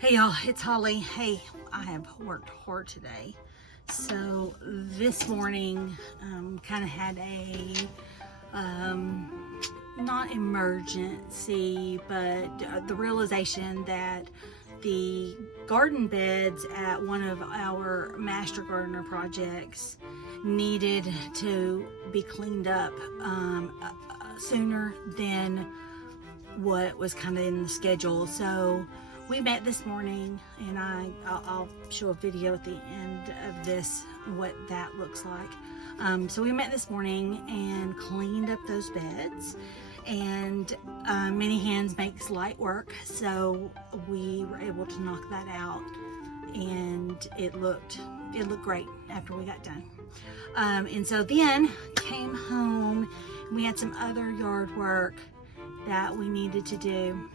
Hey y'all, it's Holly. Hey, I have worked hard today. So this morning, kind of had a, not emergency, but the realization that the garden beds at one of our master gardener projects needed to be cleaned up sooner than what was kind of in the schedule. So we met this morning, and I'll show a video at the end of this what that looks like. So we met this morning and cleaned up those beds, and many hands makes light work, so we were able to knock that out, and it looked great after we got done. And so then came home, and we had some other yard work that we needed to do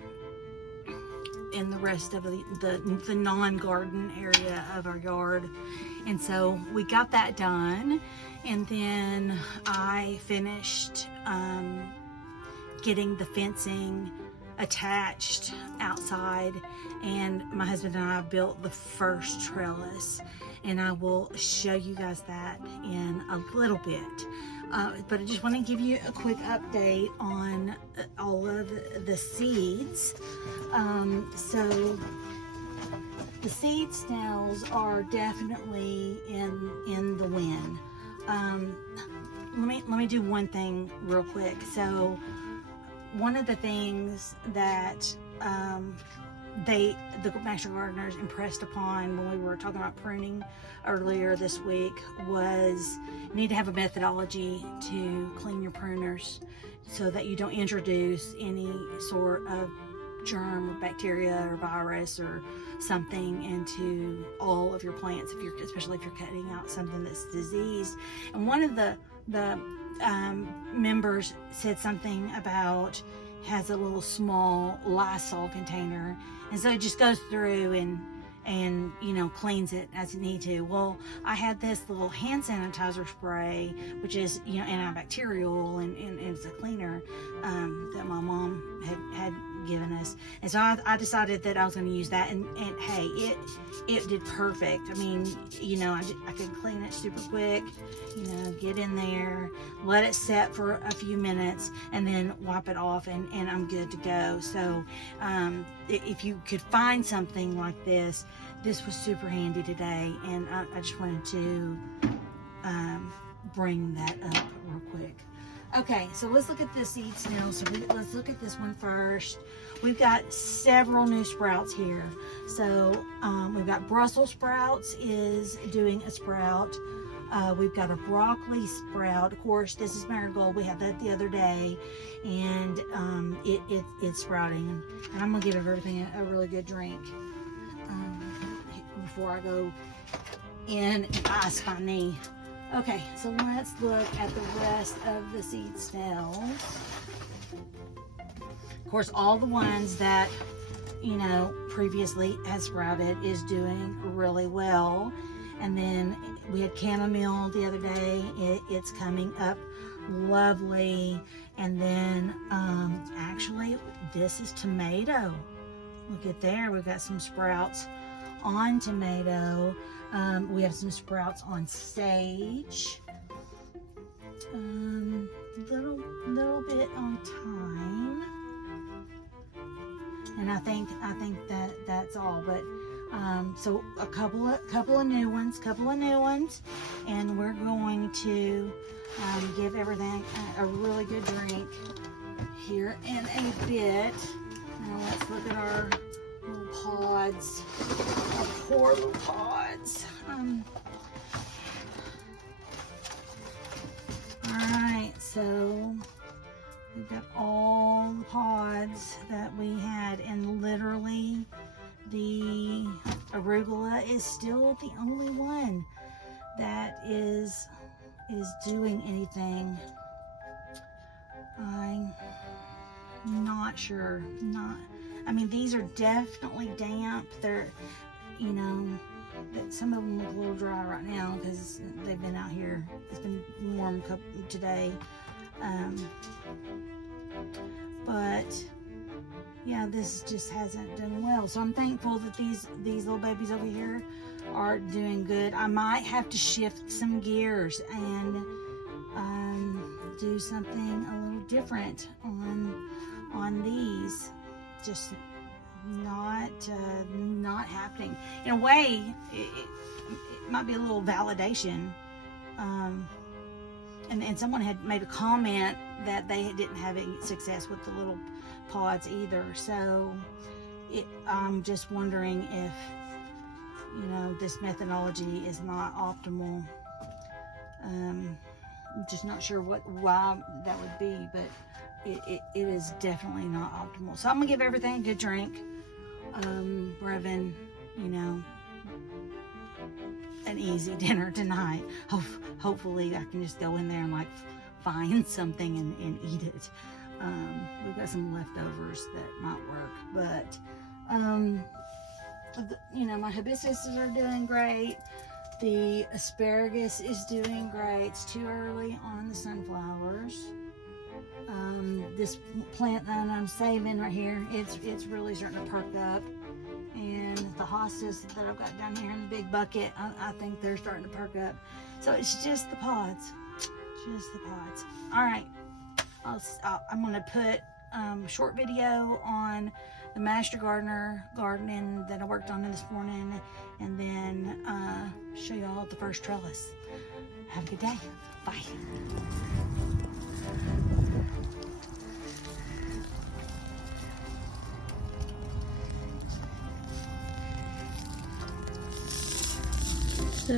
in the rest of the non-garden area of our yard. And so we got that done, and then I finished getting the fencing attached outside, and my husband and I built the first trellis, and I will show you guys that in a little bit. But I just want to give you a quick update on all of the seeds. So the seed snails are definitely in the wind. Let me do one thing real quick. So one of the things that the master gardeners impressed upon when we were talking about pruning earlier this week was you need to have a methodology to clean your pruners so that you don't introduce any sort of germ or bacteria or virus or something into all of your plants, especially if you're cutting out something that's diseased. And one of the members said something about has a little small Lysol container, and so it just goes through and cleans it as it need to. Well, I had this little hand sanitizer spray, which is antibacterial and it's a cleaner that my mom had given us, and so I decided that I was going to use that, and hey, it did perfect. I mean, I could clean it super quick, get in there, let it set for a few minutes, and then wipe it off, and I'm good to go. So if you could find something like this was super handy today, and I just wanted to bring that up real quick. Okay, so let's look at the seed snail. So let's look at this one first. We've got several new sprouts here. So we've got Brussels sprouts is doing a sprout. We've got a broccoli sprout. Of course, this is marigold. We had that the other day, and it's sprouting. And I'm gonna give everything a really good drink before I go in and ice my knee. Okay, so let's look at the rest of the seed snails. Of course, all the ones that, previously has sprouted is doing really well. And then we had chamomile the other day. It's coming up lovely. And then, actually, this is tomato. Look at there, we've got some sprouts on tomato. We have some sprouts on sage. Little bit on thyme, and I think that's all. But so a couple of new ones, and we're going to give everything a really good drink here in a bit. Now let's look at our little pods, our poor little pods. Alright, so we've got all the pods that we had, and literally the arugula is still the only one that is doing anything. I'm not sure. I mean, these are definitely damp. They're, some of them look a little dry right now because they've been out here. It's been warm today. But yeah, this just hasn't done well. So I'm thankful that these little babies over here are doing good. I might have to shift some gears and do something a little different on these. Just not happening. In a way, it might be a little validation. And someone had made a comment that they didn't have any success with the little pods either. So I'm just wondering if, you know, this methodology is not optimal. I'm just not sure why that would be, but it is definitely not optimal. So I'm gonna give everything a good drink. We're having, you know, an easy dinner tonight. Hopefully I can just go in there and like find something and eat it. We've got some leftovers that might work, but you know, my hibiscuses are doing great. The asparagus is doing great. It's too early on the sunflowers. This plant that I'm saving right here, it's really starting to perk up. And the hostas that I've got down here in the big bucket, I think they're starting to perk up. So it's just the pods, just the pods. All right, I'm gonna put a short video on the Master Gardener gardening that I worked on this morning, and then show you all the first trellis. Have a good day. Bye. So